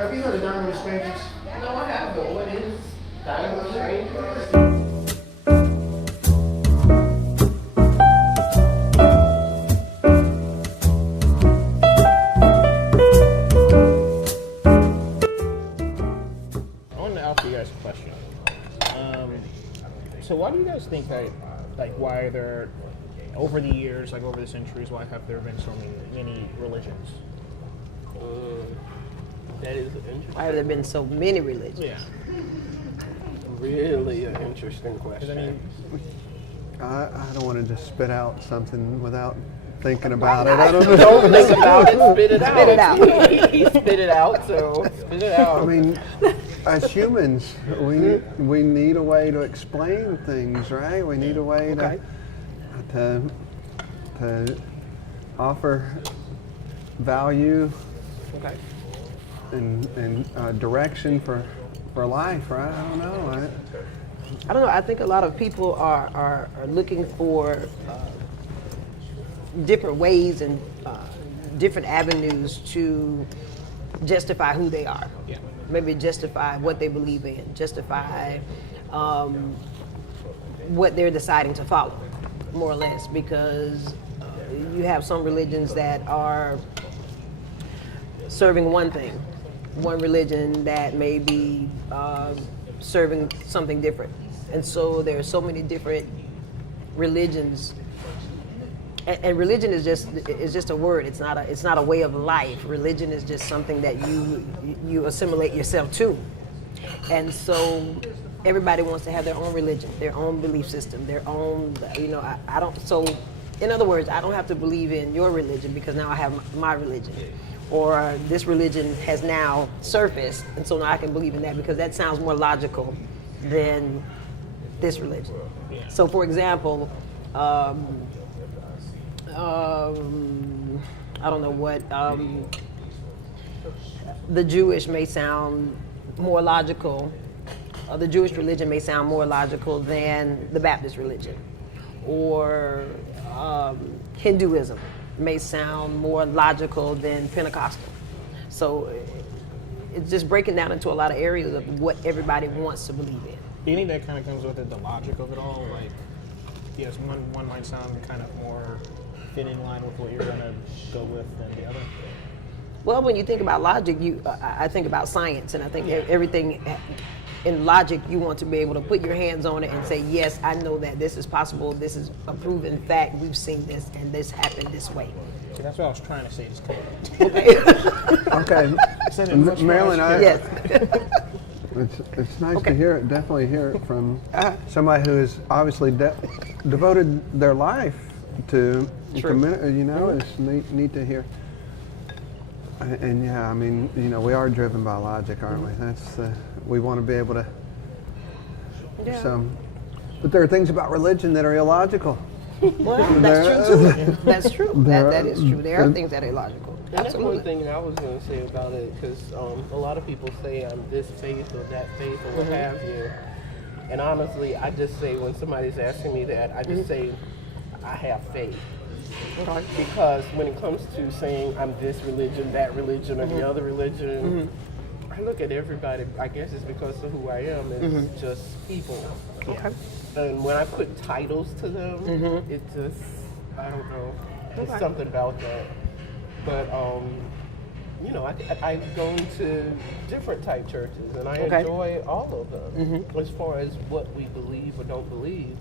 Have you heard of Dining with Strangers? No, I haven't. What is Dining with Strangers? I wanted to ask you guys a question. So why do you guys think that, like, why are there, over the years, like over the centuries, why have there been so many religions? That is interesting. Why have there been so many religions? Yeah. Really an interesting question. I mean, I don't want to just spit out something without thinking about it. I don't know. Don't think about it, spit it out. Spit it out. He spit it out, so spit it out. I mean, as humans, we need a way to explain things, right? We need a way to offer value Okay. and direction for life, right? I don't know. I don't know. I think a lot of people are looking for different ways and different avenues to justify who they are. yeah. Maybe justify what they believe in, justify what they're deciding to follow, more or less, because you have some religions that are serving one thing, one religion that may be serving something different. And so there are so many different religions. And religion is just a word. It's not a way of life. Religion is just something that you assimilate yourself to. And so everybody wants to have their own religion, their own belief system, their own, I don't, so in other words, I don't have to believe in your religion because now I have my religion. Or this religion has now surfaced, and so now I can believe in that because that sounds more logical than this religion. So for example, I don't know what, the Jewish may sound more logical, the Jewish religion may sound more logical than the Baptist religion. Or Hinduism may sound more logical than Pentecostal. So it's just breaking down into a lot of areas of what everybody wants to believe in. Do you think that kind of comes with it, the logic of it all? Like, yes, one might sound kind of more fit in line with what you're going to go with than the other? Well, when you think about logic, I think about science, and I think everything in logic, you want to be able to put your hands on it and say, yes, I know that this is possible, this is a proven fact, we've seen this, and this happened this way. See, that's what I was trying to say. Just Okay, Marilyn, Yes. it's nice to hear it. Definitely hear it from somebody who has obviously devoted their life to community. It's neat to hear. And yeah, I mean, we are driven by logic, aren't we? That's we want to be able to. Yeah. But there are things about religion that are illogical. Well, that's true too. That's true. That is true. There are things that are illogical. And that's Absolutely. one thing I was going to say about it, because a lot of people say I'm this faith or that faith or what have you. And honestly, I just say when somebody's asking me that, I just say I have faith. Okay. Because when it comes to saying I'm this religion, that religion, or the other religion, I look at everybody, I guess it's because of who I am, it's just people. Okay. And when I put titles to them, it just, I don't know, there's something about that. But, I go to different type churches, and I enjoy all of them as far as what we believe or don't believe.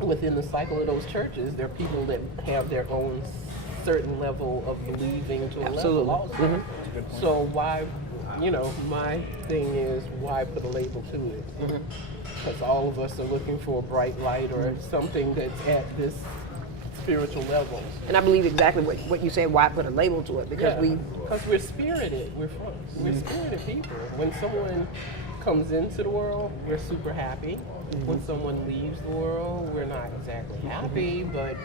Within the cycle of those churches, there are people that have their own certain level of believing to a level also. So why, my thing is, why put a label to it? Because all of us are looking for a bright light or something that's at this spiritual level. And I believe exactly what you said, why put a label to it, because because we're spirited. We're spirited people. When someone comes into the world, we're super happy. When someone leaves the world, we're not exactly happy, but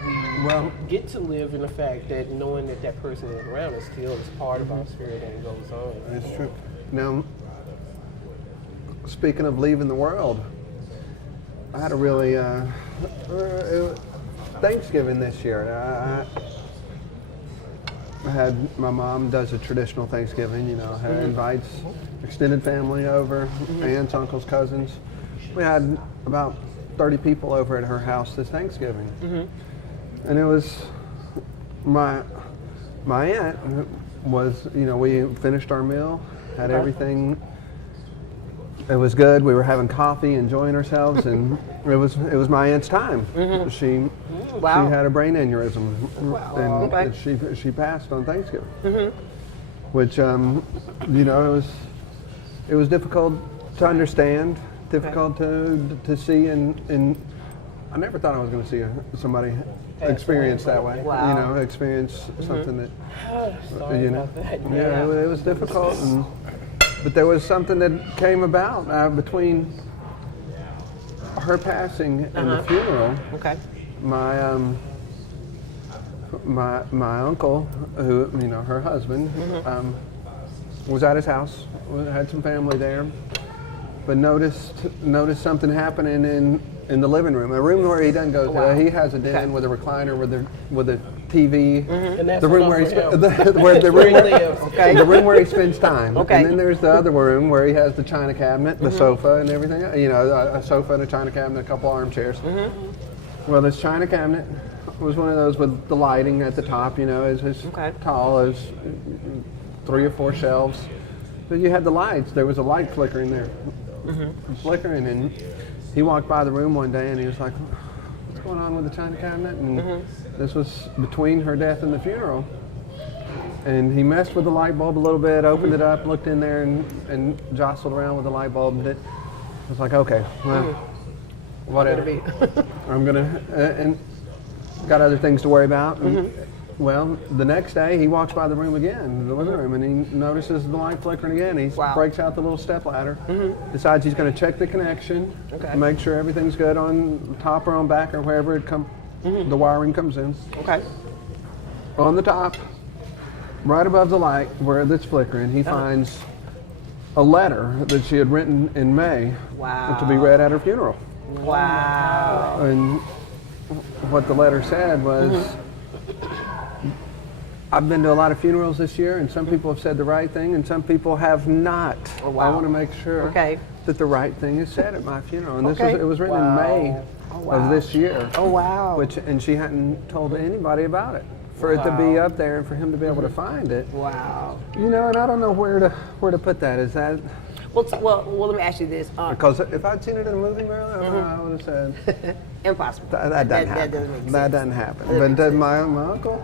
we get to live in the fact that knowing that that person is around us still is part of our spirit and goes on. That's true. Now, speaking of leaving the world, I had a really Thanksgiving this year. my mom does a traditional Thanksgiving, invites extended family over, aunts, uncles, cousins. We had about 30 people over at her house this Thanksgiving. And it was my aunt was, we finished our meal, had everything. It was good. We were having coffee, enjoying ourselves, and it was my aunt's time. She had a brain aneurysm, and she passed on Thanksgiving. Which it was difficult to understand, difficult to see, and I never thought I was going to see somebody experience that way. Wow. Experience something that That. yeah, it was difficult. But there was something that came about between her passing and the funeral. Okay. My uncle, who her husband, was at his house. Had some family there, but noticed something happening in the living room, a room where he doesn't go to. He has a den with a recliner with a TV. And that's the room where the room where he spends time. Okay. And then there's the other room where he has the china cabinet, the sofa, and everything. A sofa and a china cabinet, a couple armchairs. Well, this china cabinet was one of those with the lighting at the top. As tall as 3 or 4 shelves. But you had the lights. There was a light flickering there, flickering, and he walked by the room one day and he was like, "What's going on with the china cabinet?" And this was between her death and the funeral. And he messed with the light bulb a little bit, opened it up, looked in there, and jostled around with the light bulb. And I was like, "Okay, well, whatever. I'm gonna and got other things to worry about." And, well, the next day he walks by the room again, the living room, and he notices the light flickering again. He breaks out the little step ladder, decides he's going to check the connection, make sure everything's good on top or on back or wherever the wiring comes in. Okay. On the top, right above the light where it's flickering, he finds a letter that she had written in May to be read at her funeral. Wow. And what the letter said was, I've been to a lot of funerals this year, and some people have said the right thing, and some people have not. Oh, wow. I want to make sure that the right thing is said at my funeral. And it was written in May of this year. Oh, wow. And she hadn't told anybody about it. For it to be up there and for him to be able to find it. Wow. And I don't know where to put that. Is that? Well, let me ask you this. Because if I'd seen it in a movie, Marilyn, I would have said. Impossible. That doesn't happen. Doesn't make sense. That doesn't happen. But my uncle,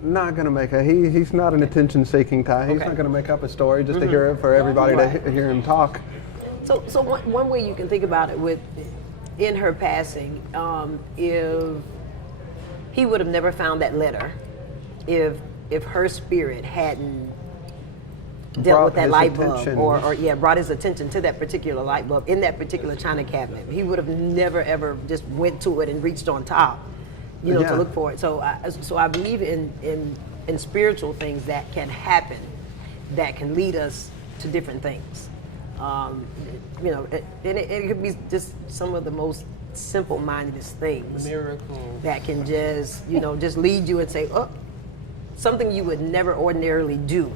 not going to make he's not an attention-seeking type. He's not going to make up a story just to hear it for everybody to hear him talk. So one way you can think about it in her passing, if he would have never found that letter, if her spirit hadn't dealt with that light bulb or brought his attention to that particular light bulb in that particular china cabinet, he would have never ever just went to it and reached on top, to look for it. So I believe in spiritual things that can happen, that can lead us to different things. And it could be just some of the most simple-mindedest things. Miracles. That can just lead you and say, oh, something you would never ordinarily do.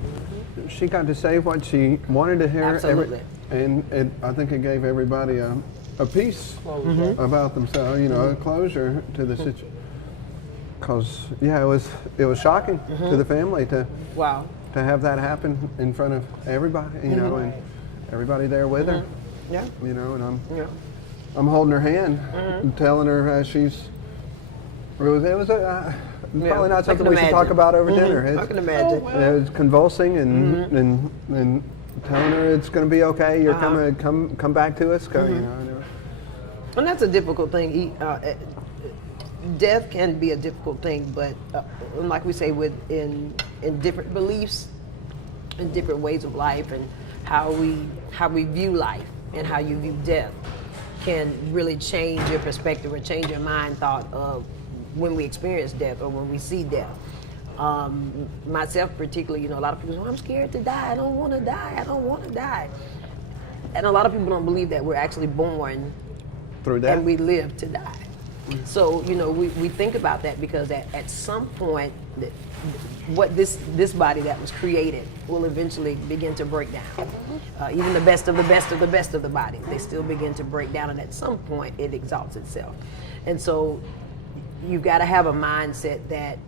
She got to say what she wanted to hear. Absolutely. I think it gave everybody a peace about themselves, a closure to the situation. Because it was shocking to the family to have that happen in front of everybody, and everybody there with her. Yeah. And I'm holding her hand and telling her it was probably not something we should talk about over dinner. I can imagine. It was convulsing and telling her it's going to be okay. You're come back to us. And that's a difficult thing. Death can be a difficult thing, but like we say, in different beliefs, in different ways of life, and how we view life and how you view death can really change your perspective or change your mind thought of when we experience death or when we see death. Myself particularly, a lot of people say, I'm scared to die. I don't want to die. I don't want to die. And a lot of people don't believe that we're actually born through death, and we live to die. So, you know, we think about that because at some point, what this body that was created will eventually begin to break down. Even the best of the best of the best of the bodies, they still begin to break down, and at some point it exalts itself. And so you've got to have a mindset that